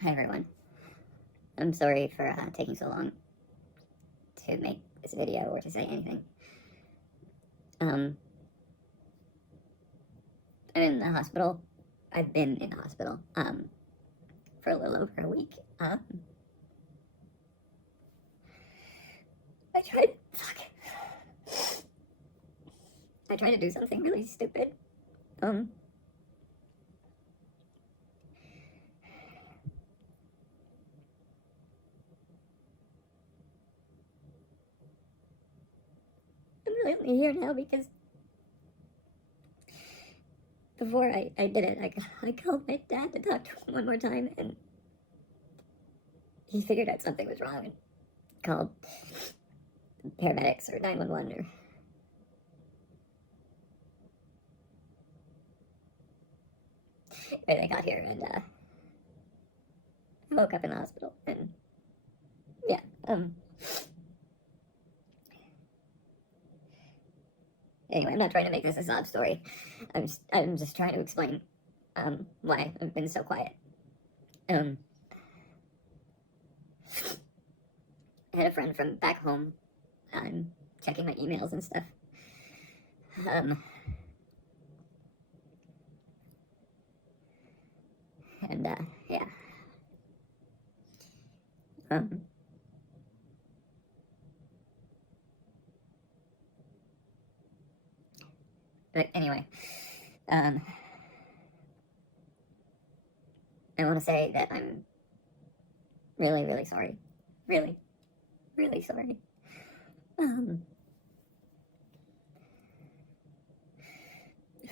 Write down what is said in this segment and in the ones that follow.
Hi everyone. I'm sorry for taking so long to make this video or to say anything. I'm in the hospital. I've been in the hospital for a little over a week. I tried to do something really stupid. I'm really only here now because before I did it, I called my dad to talk to him one more time, and he figured out something was wrong and called paramedics or 911 or they got here, and I woke up in the hospital, and yeah, anyway, I'm not trying to make this a sob story. I'm just trying to explain why I've been so quiet. I had a friend from back home. I'm checking my emails and stuff. Yeah. But anyway, I want to say that I'm really, really sorry. Really, really sorry. For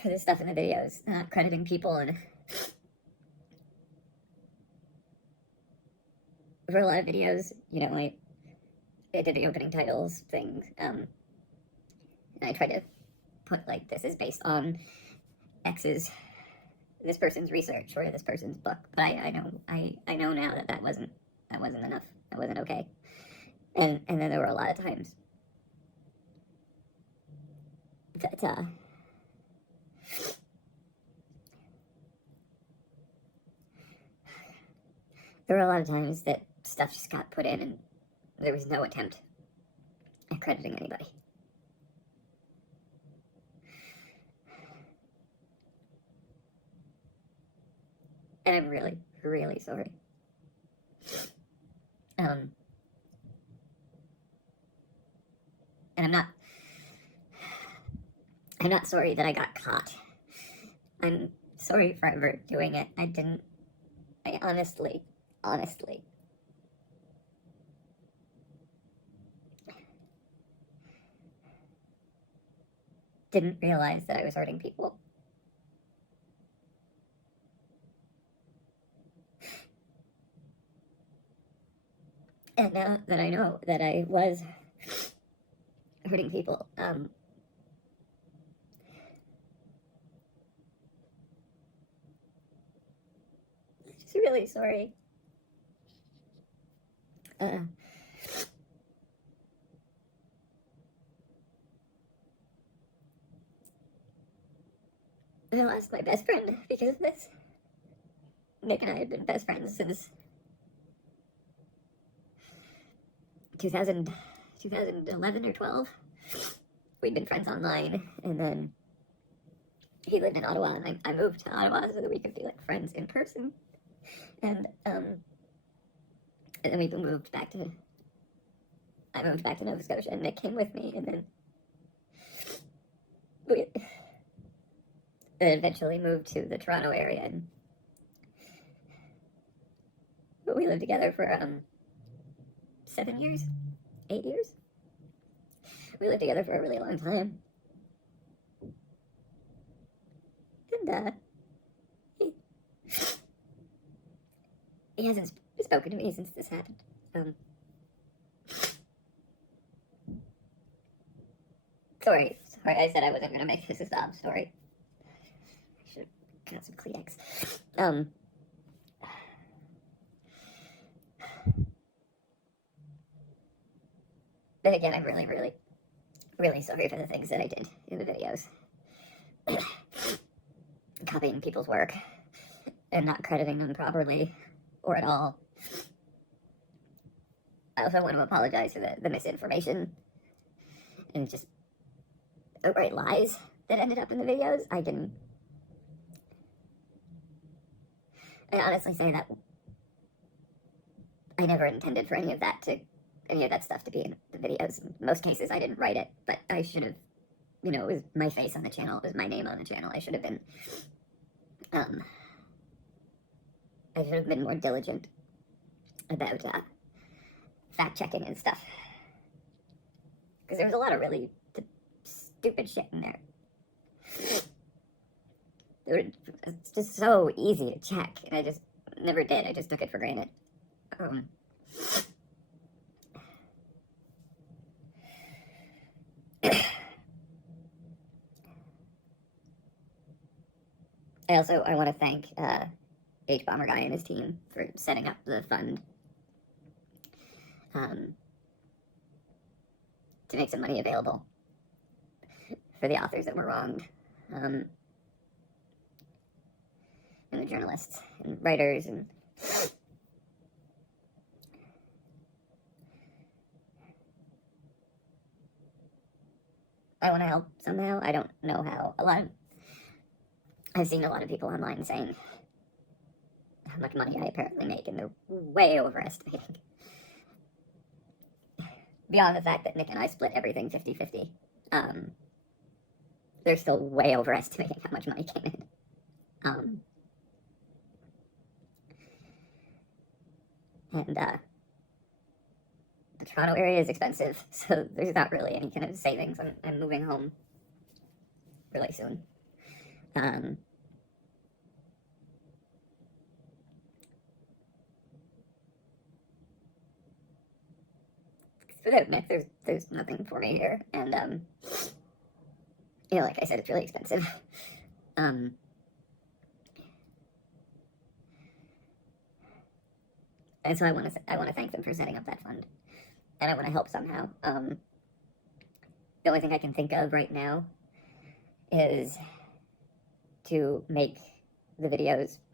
the stuff in the videos, crediting people, and for a lot of videos, I did the opening titles thing, and I tried to put, like, this is based on this person's research or this person's book, but I know now that wasn't enough. That wasn't okay. And then there were a lot of times that there were a lot of times that stuff just got put in and there was no attempt at crediting anybody. And I'm really, really sorry. And I'm not sorry that I got caught. I'm sorry for ever doing it. I honestly didn't realize that I was hurting people. And now that I know that I was hurting people, I'm just really sorry. I lost my best friend because of this. Nick and I had been best friends since 2011 or 12. We'd been friends online, and then he lived in Ottawa, and I moved to Ottawa so that we could be, like, friends in person. And then I moved back to Nova Scotia, and Nick came with me, and then we eventually moved to the Toronto area, and we lived together for 7 years, 8 years. We lived together for a really long time, and he hasn't spoken to me since this happened. Sorry, I said I wasn't gonna make this a sob story. I should have got some Kleenex. But again, I'm really, really, really sorry for the things that I did in the videos. Copying people's work and not crediting them properly, or at all. I also want to apologize for the misinformation and just outright lies that ended up in the videos. I honestly say that I never intended for any of that stuff to be in the videos. In most cases, I didn't write it, but I should have, it was my face on the channel, it was my name on the channel. I should have been more diligent about fact-checking and stuff. Because there was a lot of really stupid shit in there. It's just so easy to check, and I just never did. I just took it for granted. I want to thank H Bomber Guy and his team for setting up the fund to make some money available for the authors that were wronged, and the journalists and writers and I want to help somehow. I don't know how. I've seen a lot of people online saying how much money I apparently make, and they're way overestimating. Beyond the fact that Nick and I split everything 50-50, they're still way overestimating how much money came in. The Toronto area is expensive, so there's not really any kind of savings. I'm moving home really soon. Without Nick, there's nothing for me here, and like I said, it's really expensive. And so I want to thank them for setting up that fund, and I want to help somehow. The only thing I can think of right now is to make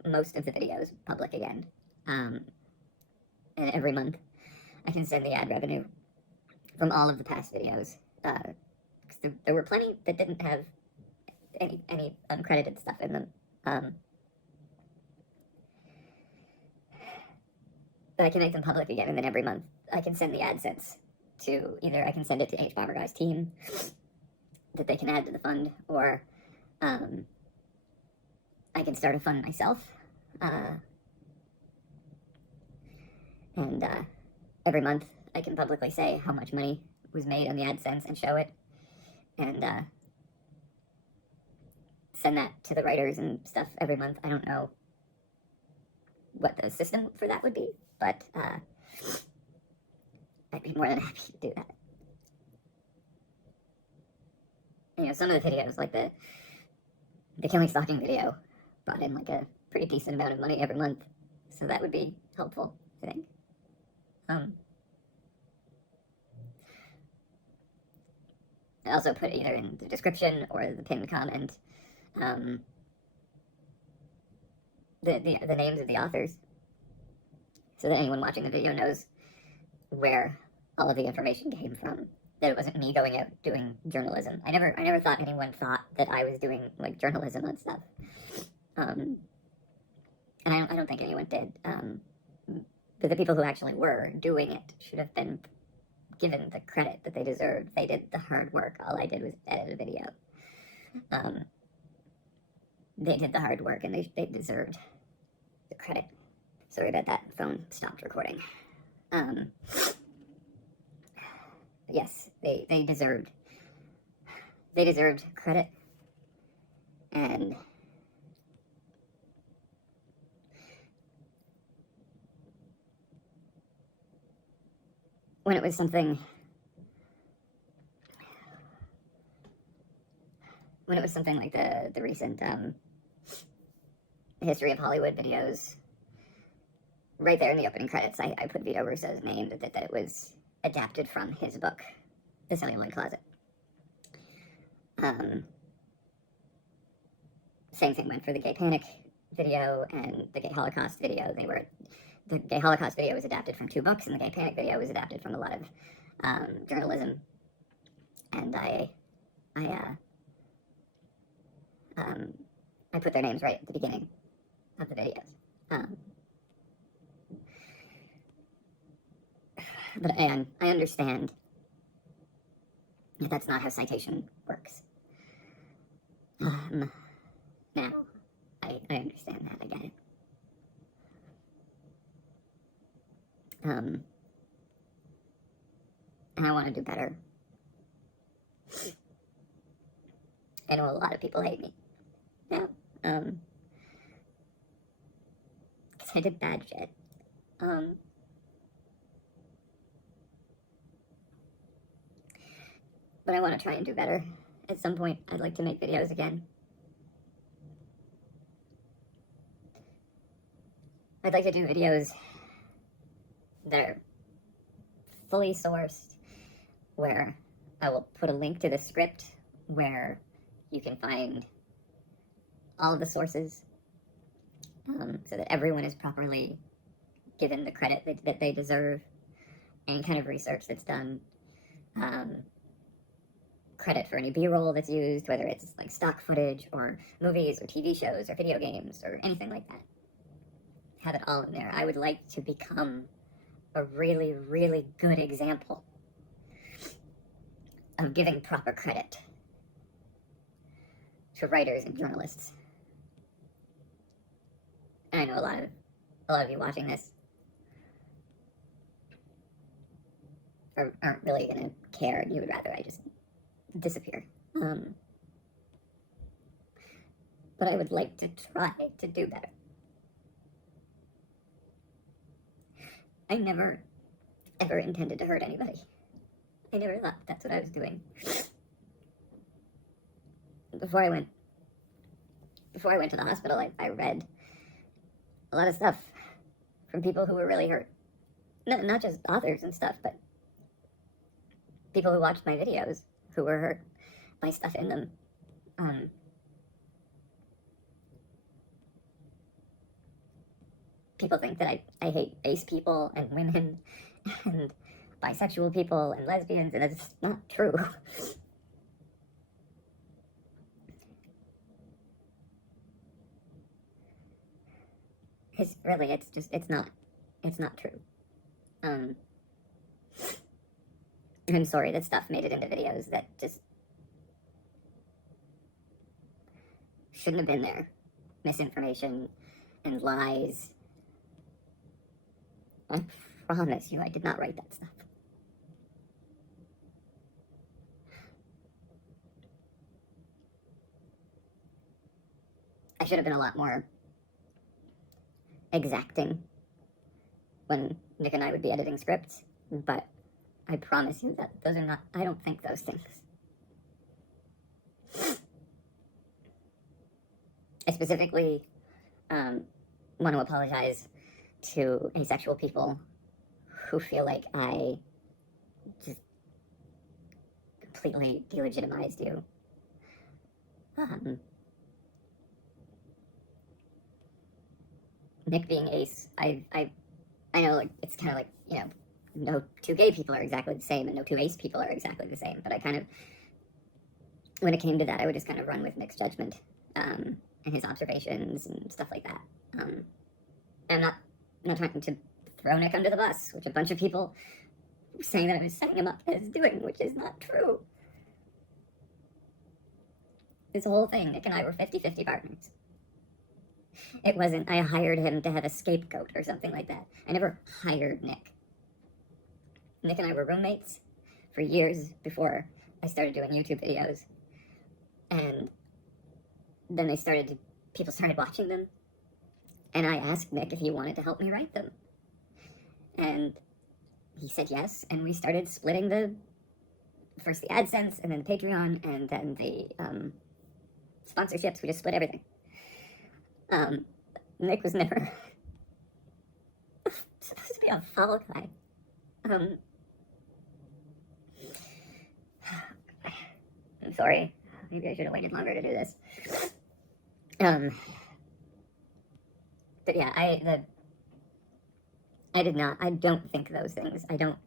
most of the videos public again, and every month I can send the ad revenue from all of the past videos, because there were plenty that didn't have any uncredited stuff in them. But I can make them public again, and then every month I can send the AdSense to I can send it to H Bomber Guy's team that they can add to the fund, or I can start a fund myself, and every month I can publicly say how much money was made on the AdSense and show it, and send that to the writers and stuff every month. I don't know what the system for that would be, but I'd be more than happy to do that. Some of the videos, like the Killing Stalking video, brought in like a pretty decent amount of money every month, so that would be helpful, I think. I also put either in the description or the pinned comment the names of the authors, so that anyone watching the video knows where all of the information came from. That it wasn't me going out doing journalism. I never thought anyone thought that I was doing like journalism on stuff. And I don't think anyone did. But the people who actually were doing it should have been given the credit that they deserved. They did the hard work. All I did was edit a video. They did the hard work, and they deserved the credit. Sorry about that. Phone stopped recording. Yes, they deserved credit, and when it was something like the recent History of Hollywood videos, right there in the opening credits, I put Vito Russo's name, that it was adapted from his book, The Celluloid Closet. Same thing went for the Gay Panic video and the Gay Holocaust video. the Gay Holocaust video was adapted from 2 books, and the Gay Panic video was adapted from a lot of journalism. And I put their names right at the beginning of the videos. But I understand that that's not how citation works. Now, I understand that, I get it. And I want to do better. I know a lot of people hate me now, because I did bad shit. But I want to try and do better. At some point, I'd like to make videos again. I'd like to do videos that are fully sourced, where I will put a link to the script where you can find all of the sources, so that everyone is properly given the credit that they deserve. Any kind of research that's done, credit for any B-roll that's used, whether it's like stock footage or movies or TV shows or video games or anything like that. Have it all in there. I would like to become a really, really good example of giving proper credit to writers and journalists. And I know a lot of you watching this aren't really gonna care, and you would rather I just disappear. But I would like to try to do better. I never, ever intended to hurt anybody. I never thought that's what I was doing. Before I went to the hospital, I read a lot of stuff from people who were really hurt. No, not just authors and stuff, but people who watched my videos who were hurt by stuff in them. People think that I hate ace people and women and bisexual people and lesbians, and that's not true. It's really, it's not true. I'm sorry that stuff made it into videos that just shouldn't have been there. Misinformation and lies. I promise you I did not write that stuff. I should have been a lot more exacting when Nick and I would be editing scripts, but I promise you that those are not, I don't think those things. I specifically want to apologize to asexual people who feel like I just completely delegitimized you. Nick being ace, I know, like, it's kind of like, you know, no 2 gay people are exactly the same and no 2 ace people are exactly the same, but I kind of, when it came to that, I would just kind of run with Nick's judgment, and his observations and stuff like that. I'm not trying to throw Nick under the bus, which a bunch of people were saying that I was setting him up as doing, which is not true. This whole thing, Nick and I were 50-50 partners. It wasn't, I hired him to have a scapegoat or something like that. I never hired Nick. Nick and I were roommates for years before I started doing YouTube videos. And then people started watching them. And I asked Nick if he wanted to help me write them. And he said yes, and we started splitting first the AdSense, and then the Patreon, and then the sponsorships. We just split everything. Nick was never supposed to be a fall guy. I'm sorry. Maybe I should have waited longer to do this. But yeah, I did not. I don't think those things. I don't.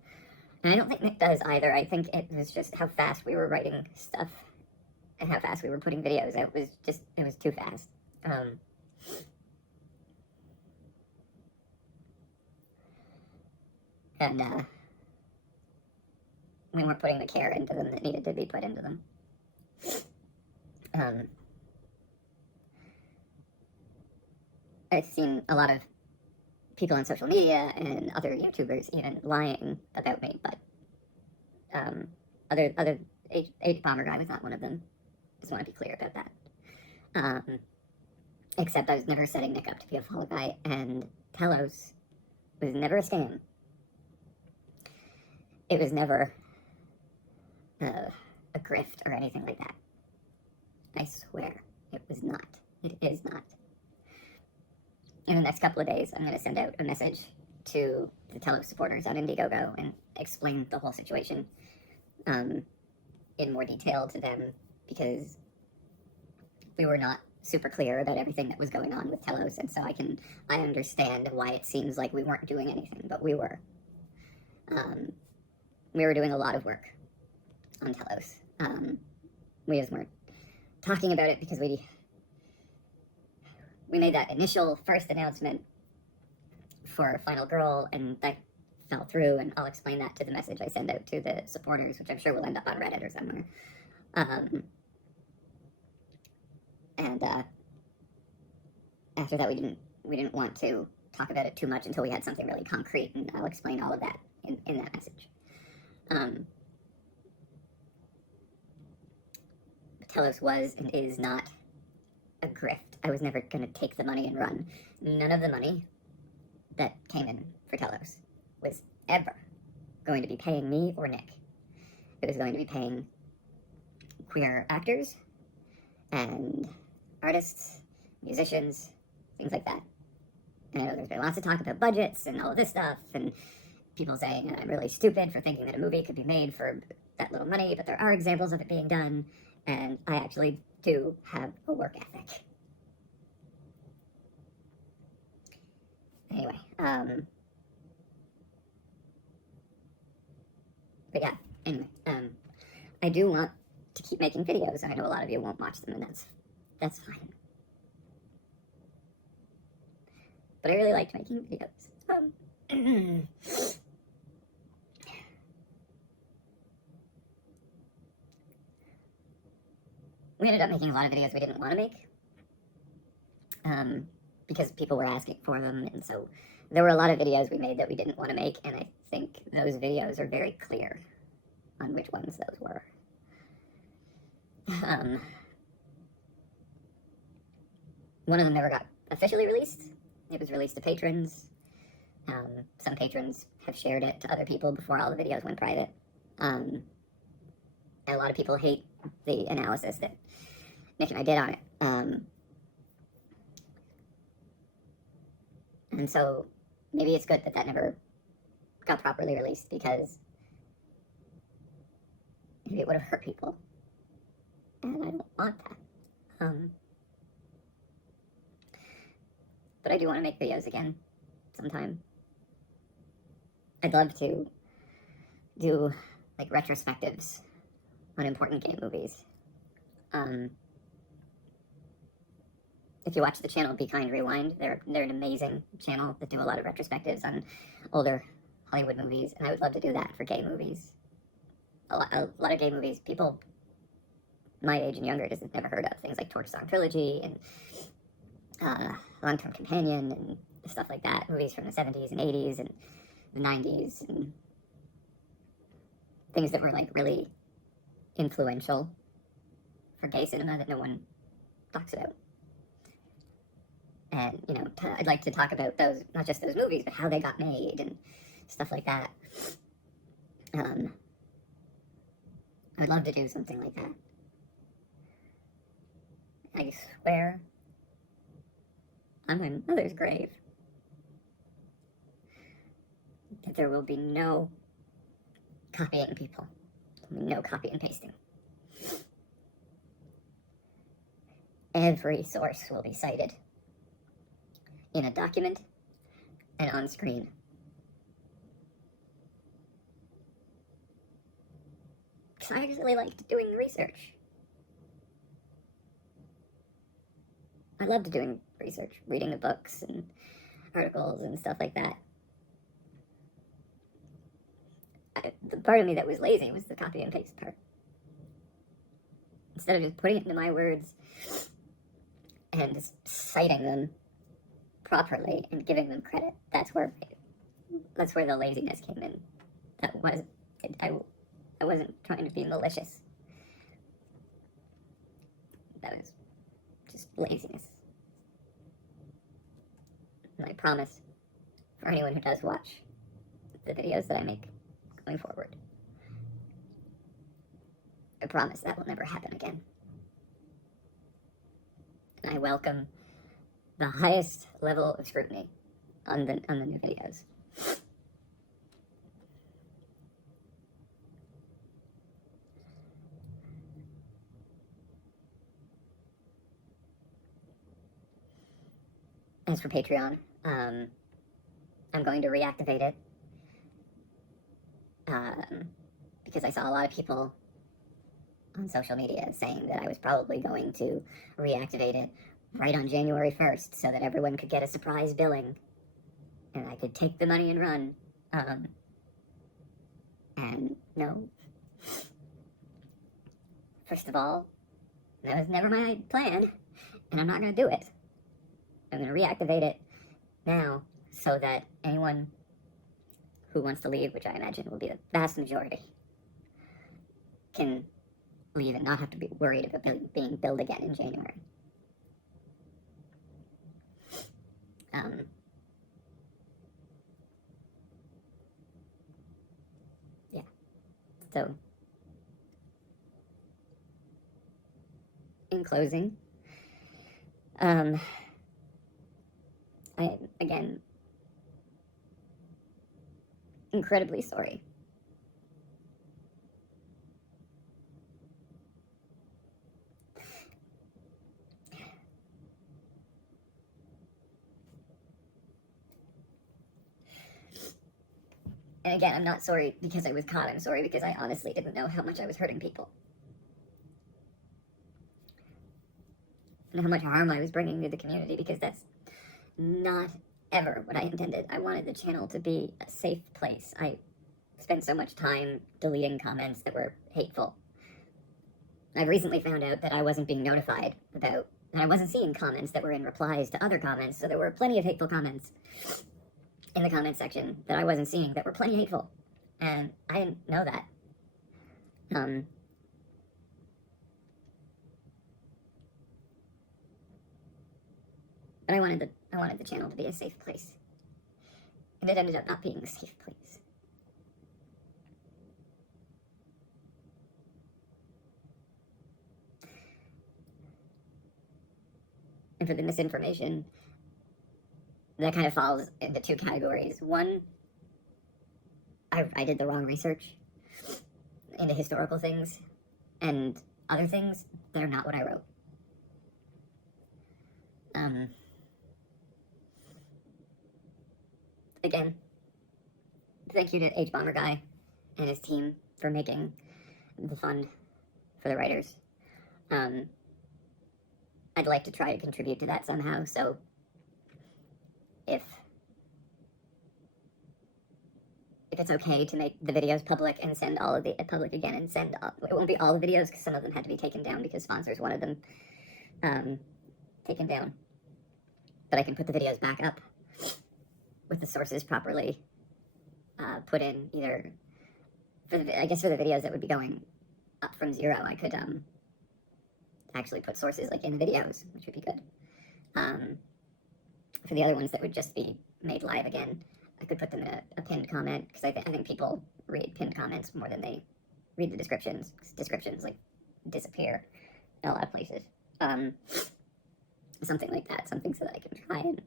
And I don't think Nick does either. I think it was just how fast we were writing stuff and how fast we were putting videos out. It was too fast. And we weren't putting the care into them that needed to be put into them. I've seen a lot of people on social media and other YouTubers even lying about me, but other H Bomber guy was not one of them. Just want to be clear about that. Except I was never setting Nick up to be a follow guy, and Telos was never a scam. It was never a grift or anything like that. I swear, it was not. It is not. In the next couple of days, I'm going to send out a message to the Telos supporters on Indiegogo and explain the whole situation in more detail to them, because we were not super clear about everything that was going on with Telos, and so I understand why it seems like we weren't doing anything, but we were. We were doing a lot of work on Telos. We just weren't talking about it because we made that initial first announcement for Final Girl, and that fell through, and I'll explain that to the message I send out to the supporters, which I'm sure will end up on Reddit or somewhere. And after that, we didn't want to talk about it too much until we had something really concrete, and I'll explain all of that in that message. Telos was and is not a grift. I was never going to take the money and run. None of the money that came in for Telos was ever going to be paying me or Nick. It was going to be paying queer actors and artists, musicians, things like that. And I know there's been lots of talk about budgets and all of this stuff, and people saying I'm really stupid for thinking that a movie could be made for that little money, but there are examples of it being done, and I actually do have a work ethic. Anyway, but yeah, anyway, I do want to keep making videos, and I know a lot of you won't watch them, and that's fine. But I really liked making videos. We ended up making a lot of videos we didn't want to make, because people were asking for them, and so there were a lot of videos we made that we didn't want to make, and I think those videos are very clear on which ones those were. One of them never got officially released. It was released to patrons. Some patrons have shared it to other people before all the videos went private. And a lot of people hate the analysis that Nick and I did on it. And so maybe it's good that that never got properly released, because maybe it would have hurt people. And I don't want that. But I do want to make videos again sometime. I'd love to do like retrospectives on important gay movies. If you watch the channel Be Kind Rewind, they're an amazing channel that do a lot of retrospectives on older Hollywood movies, and I would love to do that for gay movies. A lot of gay movies people my age and younger just have never heard of, things like Torch Song Trilogy and Long Term Companion and stuff like that, movies from the 70s and 80s and the 90s, and things that were like really influential for gay cinema that no one talks about. And, you know, I'd like to talk about those, not just those movies, but how they got made and stuff like that. I'd love to do something like that. I swear on my mother's grave that there will be no copying people. No copy and pasting. Every source will be cited in a document and on screen because I actually liked doing the research. I loved doing research, reading the books and articles and stuff like that. The part of me that was lazy was the copy and paste part. Instead of just putting it into my words and just citing them properly and giving them credit, that's where the laziness came in. I wasn't trying to be malicious. That was just laziness. And I promise, for anyone who does watch the videos that I make going forward, I promise that will never happen again. And I welcome the highest level of scrutiny on the new videos. As for Patreon, I'm going to reactivate it because I saw a lot of people on social media saying that I was probably going to reactivate it right on January 1st so that everyone could get a surprise billing and I could take the money and run. And no. First of all, that was never my plan, and I'm not going to do it. I'm going to reactivate it now so that anyone who wants to leave, which I imagine will be the vast majority, can leave and not have to be worried about being billed again in January. Yeah. So, in closing, I, again, incredibly sorry. And again, I'm not sorry because I was caught. I'm sorry because I honestly didn't know how much I was hurting people. And how much harm I was bringing to the community, because that's not ever what I intended. I wanted the channel to be a safe place. I spent so much time deleting comments that were hateful. I've recently found out that I wasn't being notified about, and I wasn't seeing comments that were in replies to other comments, so there were plenty of hateful comments in the comment section that I wasn't seeing that were plenty hateful, and I didn't know that. But I wanted the channel to be a safe place, and it ended up not being a safe place. And for the misinformation, that kind of falls into two categories. One, I did the wrong research into historical things, and other things that are not what I wrote. Again, thank you to H Bomber Guy and his team for making the fund for the writers. I'd like to try to contribute to that somehow, so if it's okay to make the videos public and send all of the public again and send it won't be all the videos because some of them had to be taken down because sponsors wanted them taken down, but I can put the videos back up with the sources properly put in, either for the videos that would be going up from zero, I could actually put sources like in the videos, which would be good. For the other ones that would just be made live again, I could put them in a pinned comment, because I think people read pinned comments more than they read the descriptions. Descriptions like disappear in a lot of places. Something like that, something so that I can try, and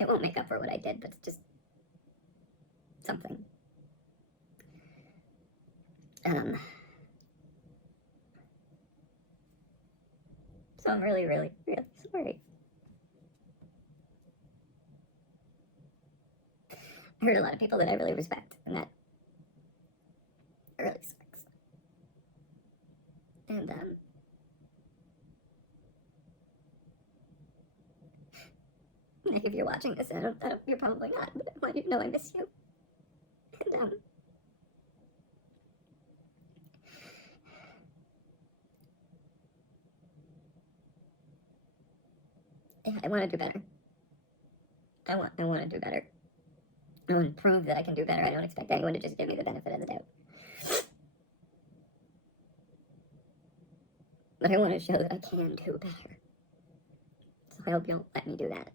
it won't make up for what I did, but it's just something. So I'm really, really, really sorry. I hurt a lot of people that I really respect, and that It really sucks. And, like, if you're watching this, you're probably not, but I want you to know I miss you. And, yeah, I want to do better. I want to do better. I want to prove that I can do better. I don't expect anyone to just give me the benefit of the doubt. But I want to show that I can do better. So I hope you'll let me do that.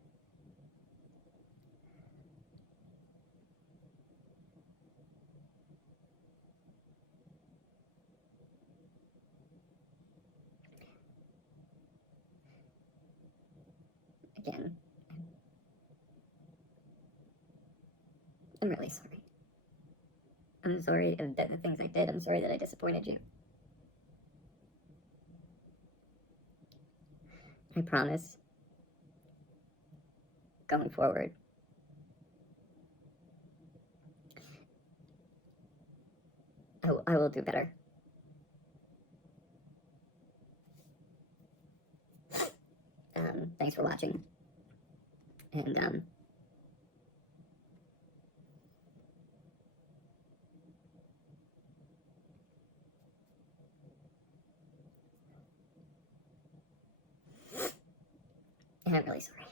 Again, I'm really sorry. I'm sorry that the things I did. I'm sorry that I disappointed you. I promise, going forward, I will do better. Thanks for watching. And, I'm really sorry.